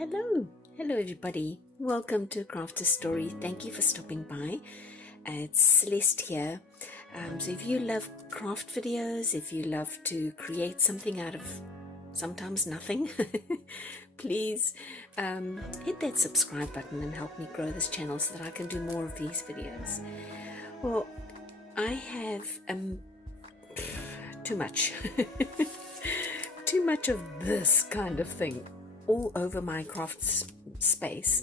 Hello everybody. Welcome to Crafter's Story. Thank you for stopping by. It's Celeste here. So if you love craft videos, if you love to create something out of sometimes nothing, please hit that subscribe button and help me grow this channel so that I can do more of these videos. Well, I have too much too much of this kind of thing all over my craft space,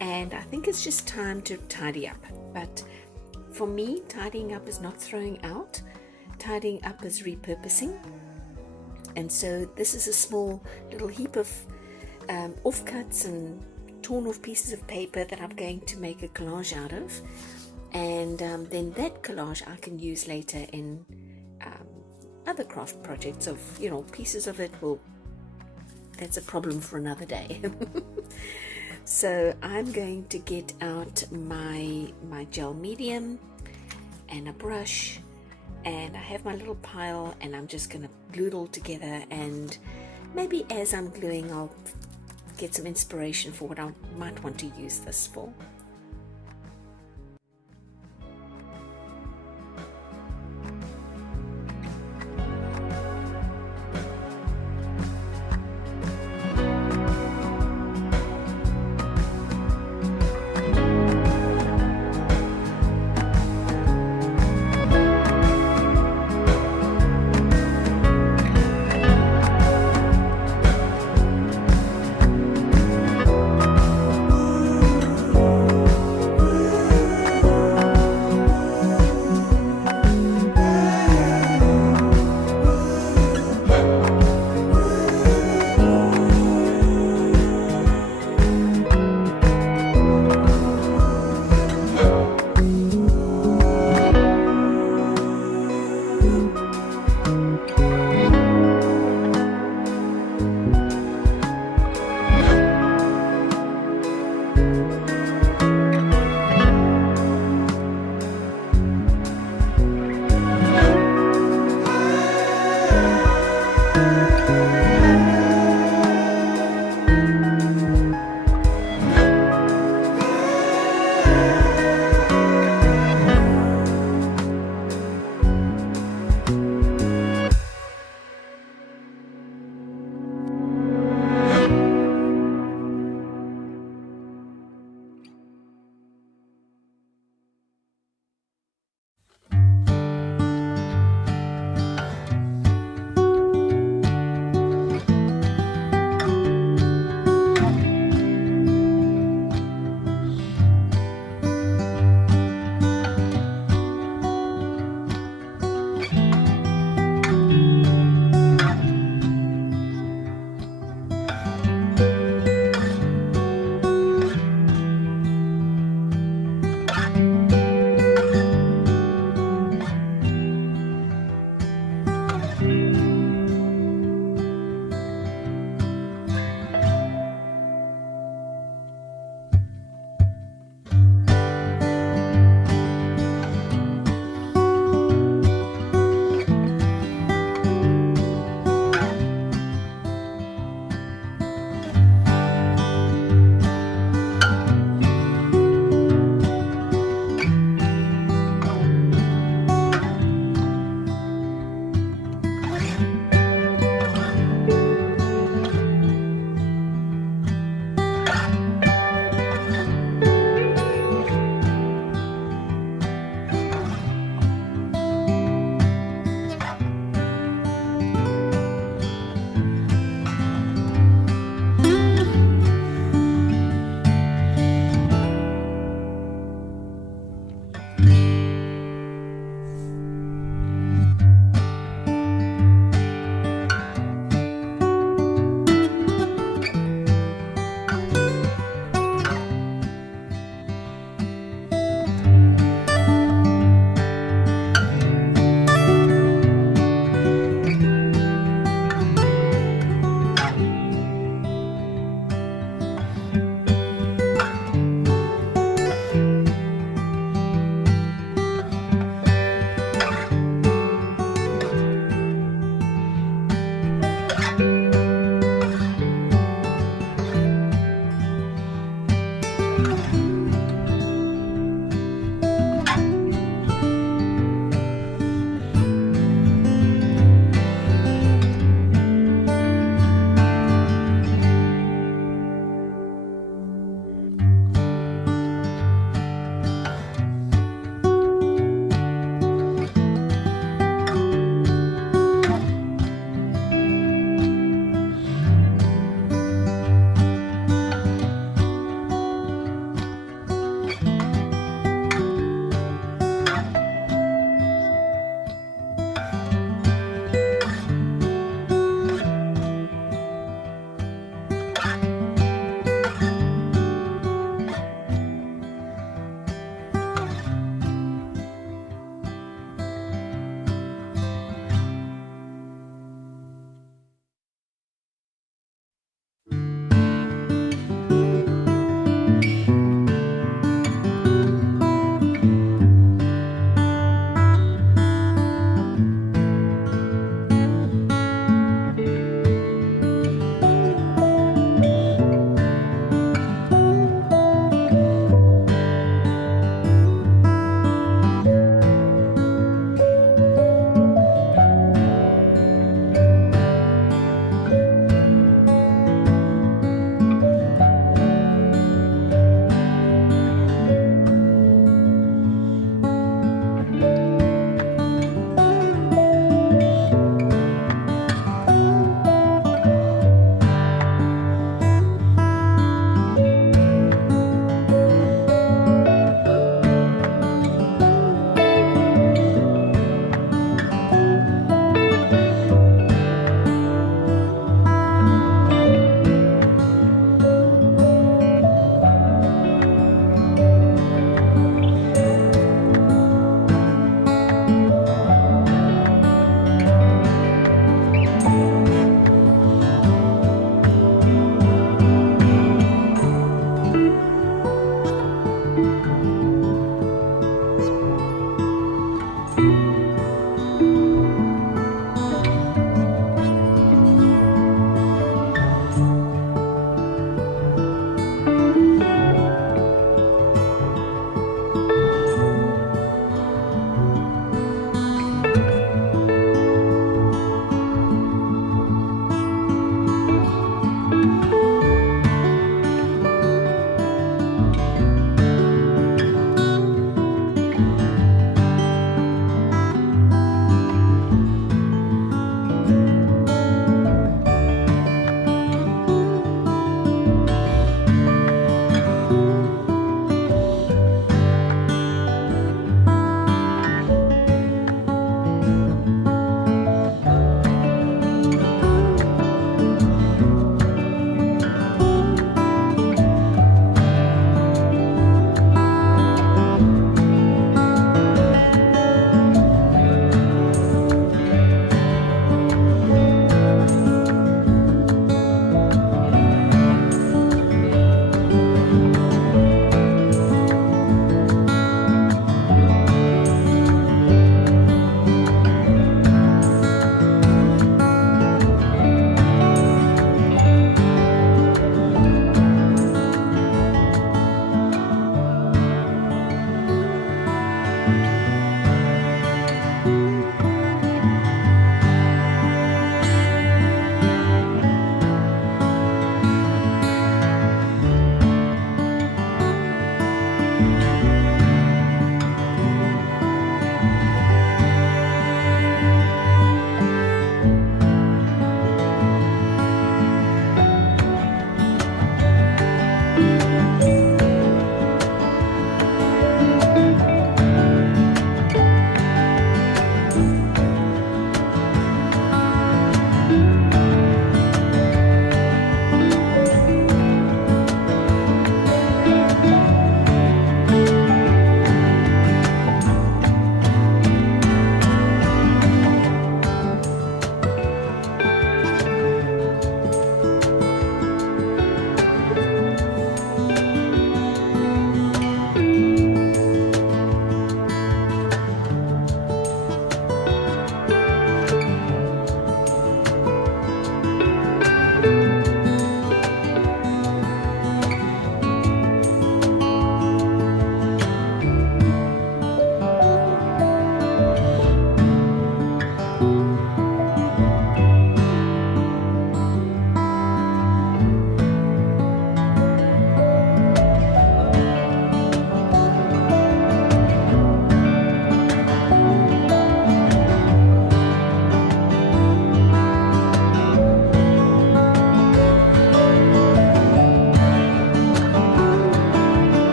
and I think it's just time to tidy up. But for me, tidying up is not throwing out, tidying up is repurposing. And so this is a small little heap of offcuts and torn off pieces of paper that I'm going to make a collage out of, and then that collage I can use later in other craft projects. Of pieces of it will, that's a problem for another day. So I'm going to get out my gel medium and a brush, and I have my little pile, and I'm just going to glue it all together, and maybe as I'm gluing I'll get some inspiration for what I might want to use this for.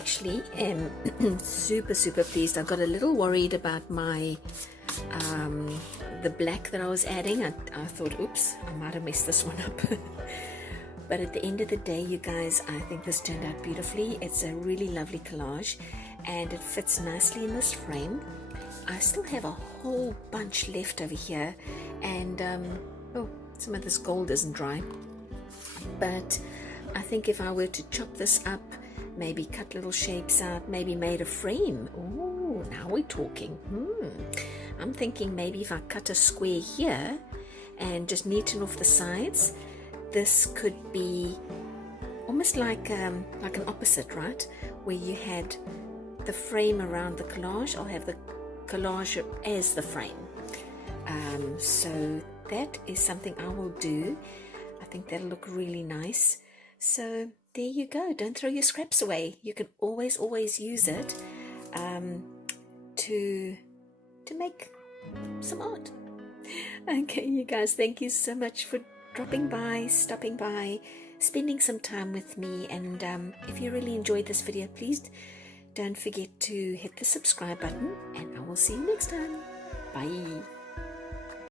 actually am super pleased. I got a little worried about my the black that I was adding. I thought, oops, I might have messed this one up. But at the end of the day, you guys, I think this turned out beautifully. It's a really lovely collage and it fits nicely in this frame. I still have a whole bunch left over here, and oh, some of this gold isn't dry. But I think if I were to chop this up, maybe cut little shapes out, maybe made a frame. Oh, now we're talking. I'm thinking maybe if I cut a square here and just neaten off the sides, this could be almost like an opposite, right? Where you had the frame around the collage. I'll have the collage as the frame. So that is something I will do. I think that'll look really nice. So there you go. Don't throw your scraps away. You can always use it to make some art. Okay, you guys, thank you so much for dropping by, stopping by, spending some time with me. And if you really enjoyed this video, please don't forget to hit the subscribe button, and I will see you next time. Bye.